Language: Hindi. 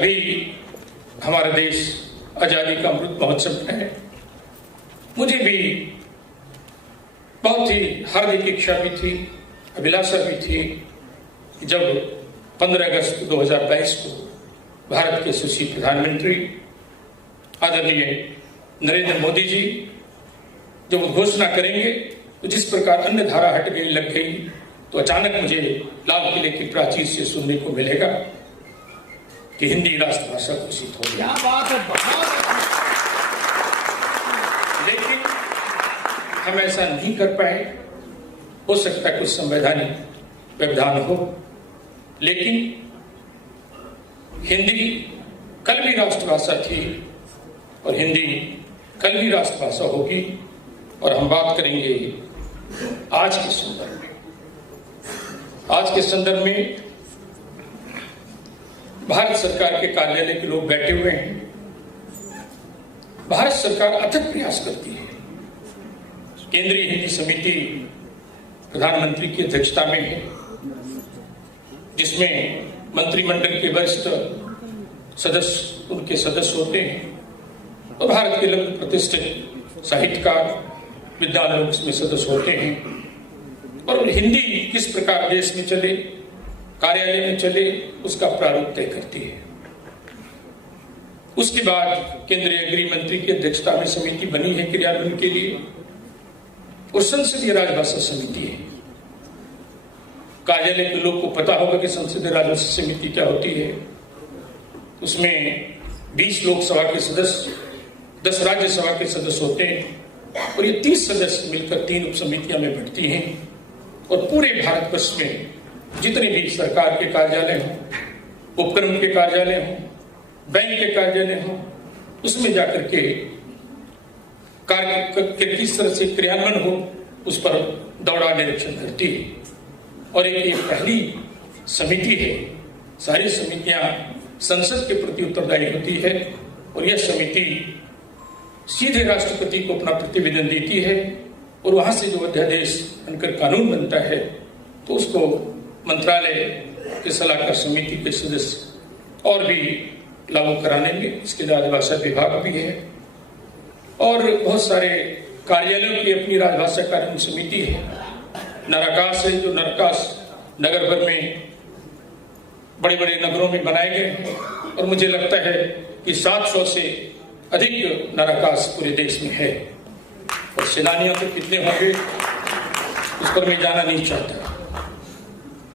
अभी हमारा देश आजादी का अमृत महोत्सव में है। मुझे भी बहुत ही हार्दिक इच्छा भी थी, अभिलाषा भी थी कि जब 15 अगस्त 2022 को भारत के यशस्वी प्रधानमंत्री आदरणीय नरेंद्र मोदी जी जब घोषणा करेंगे, तो जिस प्रकार अन्य धारा हट गई, लग गई, तो अचानक मुझे लाल किले की प्राचीर से सुनने को मिलेगा कि हिंदी राष्ट्रभाषा घोषित हो गया। लेकिन हम ऐसा नहीं कर पाए। हो सकता है कुछ संवैधानिक व्यवधान हो, लेकिन हिंदी कल भी राष्ट्रभाषा थी और हिंदी कल भी राष्ट्रभाषा होगी। और हम बात करेंगे आज के संदर्भ में। आज के संदर्भ में भारत सरकार के कार्यालय के लोग बैठे हुए हैं। भारत सरकार अथक प्रयास करती है। केंद्रीय हिंदी समिति प्रधानमंत्री की अध्यक्षता में है, जिसमें मंत्रिमंडल के वरिष्ठ सदस्य उनके सदस्य होते हैं और भारत के लघु प्रतिष्ठित साहित्यकार विद्वान लोग इसमें सदस्य होते हैं। और हिंदी किस प्रकार देश में चले, कार्यालय में चले, उसका प्रारूप तय करती है। उसके बाद केंद्रीय गृह मंत्री की अध्यक्षता में समिति बनी है क्रियान्वयन के लिए, और संसदीय राजभाषा समिति है। कार्यालय के लोग को पता होगा कि संसदीय राजभाषा समिति क्या होती है। उसमें 20 लोकसभा के सदस्य, 10 राज्यसभा के सदस्य होते हैं और ये 30 सदस्य मिलकर 3 उप समितियां में बढ़ती हैं। और पूरे भारतवर्ष में जितने भी सरकार के कार्यालय हों, उपक्रम के कार्यालय हों, बैंक के कार्यालय हों, उसमें जाकर के कार्य के किस तरह से क्रियान्वयन हो, उस पर दौड़ा निरीक्षण करती है। और एक पहली समिति है। सारी समितियां संसद के प्रति उत्तरदायी होती है और यह समिति सीधे राष्ट्रपति को अपना प्रतिवेदन देती है और वहां से जो अध्यादेश बनकर कानून बनता है, तो उसको मंत्रालय के सलाहकार समिति के सदस्य और भी लागू कराने में, इसके लिए राजभाषा विभाग भी है और बहुत सारे कार्यालयों की अपनी राजभाषा कानून समिति है। नराकास है, जो नरकास नगर भर में बड़े बड़े नगरों में बनाए गए हैं और मुझे लगता है कि 700 से अधिक नराकास पूरे देश में है। और सेनानियों तो कितने होंगे उस पर मैं जाना नहीं चाहता।